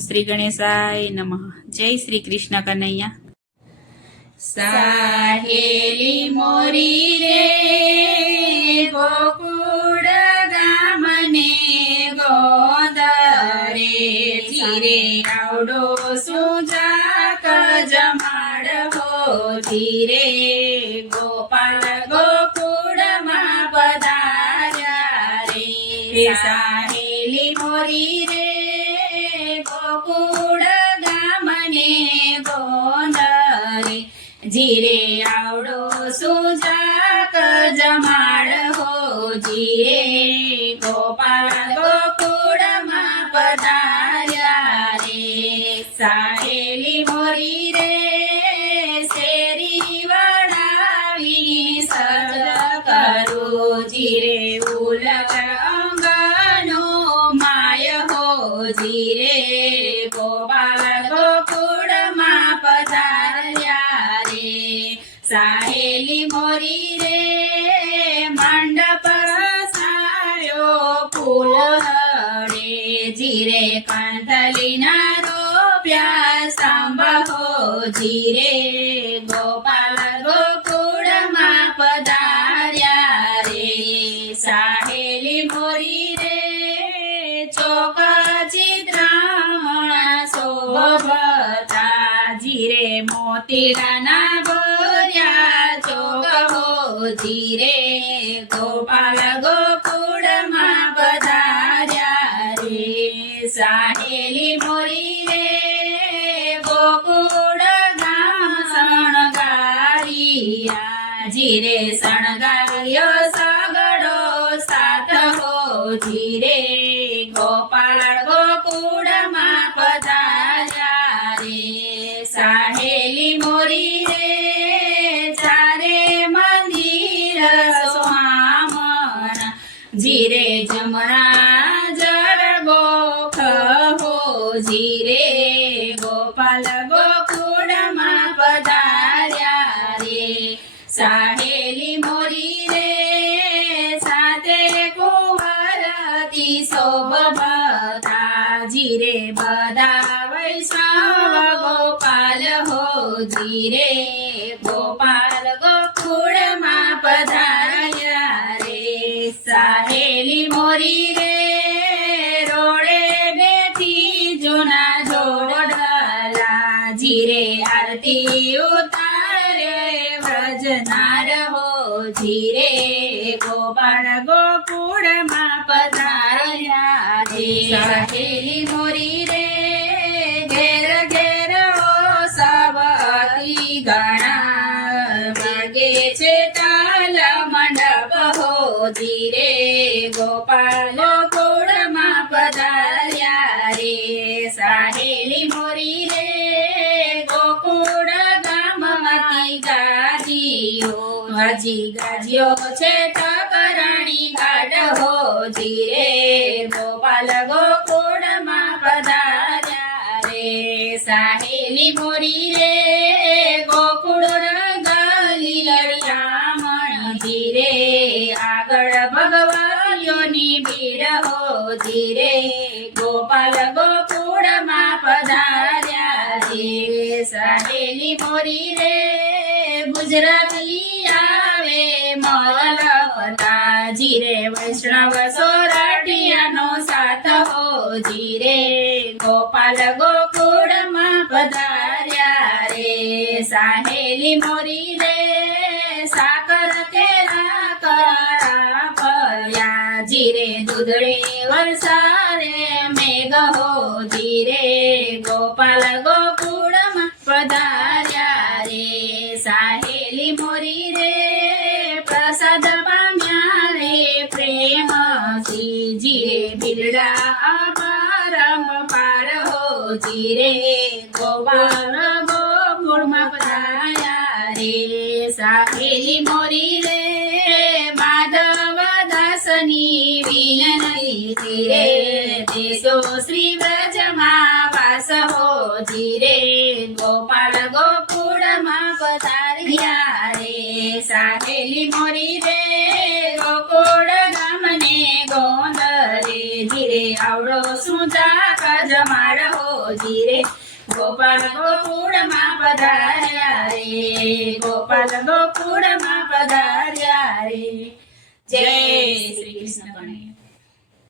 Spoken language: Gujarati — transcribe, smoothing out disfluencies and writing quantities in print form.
શ્રી ગણેશાય નમઃ. જય શ્રી કૃષ્ણ કનૈયા. સાહેલી મોરી રે ગોકુળ ગામને ગોંદરે જીરે આવડો સુજાક જમાડ હો જીરે ગોપાલ ગોકુળમાં પધાર્યા રે. સાહેલી મોરી રે ગોકુળ ગામને ગોંદરે જીરે આવડો સુજાક જમાડ હો જીરે ગોપાલ ગોકુળમાં પધાર્યા રે. સાહેલી મોરી રે શેરી વડાવી સજ કરું જીરે ઉલક અંગનો માય હો જીરે ગોપાલ ગોકુળમાં પધાર્યા રે. સાહેલી મોરી રે મંડપ સાયો ફૂલ હળે જીરે કંઠલીના રોપ્યા સાંભો જીરે ગોપાલ ગોકુળમાં પધાર્યા રે. સાહેલી મોરી રે ચોક ચિત્રામણ શોભતા જીરે મોતીડાના ભર્યા ચોક હો જીરે ગોપાલ ગોકુળમાં પધાર્યા રે. સાહેલી મોરી રે ગોકુળ ગામ શણગારિયા જીરે શણગાર્યો સગડો સાથ હો જીરે ગોપાલ ગોકુળમાં પધાર્યા રે. સાહેલી મોરી રે ચારે મંદિર સોહામણ જીરે જમણા જળ ગોખ હો જીરે ગોપાલ ગોકુળમાં પધાર્યા રે. સાહેલી મોરી રે સાથે કુંવરતી શોભતા જીરે બધા વૈષ્ણવ ગોપાલ હો જીરે ગોપાલ ગોકુળમાં પધાર્યા રે. સાહેલી મોરી રે રોડે બેઠી જૂના જોડલા જીરે આરતી ઉતારે વ્રજનાર હો જીરે ગોપાલ ગોકુળમાં પધાર્યા રે. સાહેલી મોરી રે ઘેર ઘેર સવતી ગણા વાગે છે તાલ મંડપ હો જીરે ગોપાલ ગોકુળમાં પધાર્યા રે. સાહેલી મોરી રે ગોકુળ ગામમાંથી ગાજીઓ હાજી ગાજીઓ છે ટકરાણી ઘાટ હો જીરે ગોપાલ ગોકુળમાં પધાર્યા રે. સાહેલી મોરી રે ગોકુળ ગલી લડિયામણ જીરે આગળ ભગવાનોની ભીડ હો જીરે ગોપાલ ગોકુળમાં પધાર્યા રે. સાહેલી મોરી રે ગુજરાતી આવે મલકતા જીરે વૈષ્ણવ સોરઠિયાનો સાથ હો જીરે ગોપાલ ગોકુળમાં પધાર્યા રે. સાહેલી મોરી રે સાકર કેરા કરા ફર્યા જીરે દૂધળે વરસારે મેઘ હો જીરે ગોપાલ ગોકુળમાં પધાર્યા રે. સાહેલી મોરી રે પ્રસાદ પામ્યા રે પ્રેમથી જીરે બિરડા અપારમ પાર હો જીરે ગોપાલ ગોકુળમાં પધાર્યા રે. સાહેલી મોરી રે માધવ દાસની વિનતી જીરે દેશો શ્રી વ્રજમાં વાસ હો જીરે ગોપાલ ગોકુળમાં પધાર્યા રે. સાહેલી મોરી રે ગોકુળ ગામને ગોંદરે જીરે આવડો શું ચાક જમાડ હોજી રે ગોપાલ ગોકુળમાં પધાર્યા રે ગોપાલ ગોકુળમાં પધાર્યા રે જય શ્રી કૃષ્ણ કનૈયા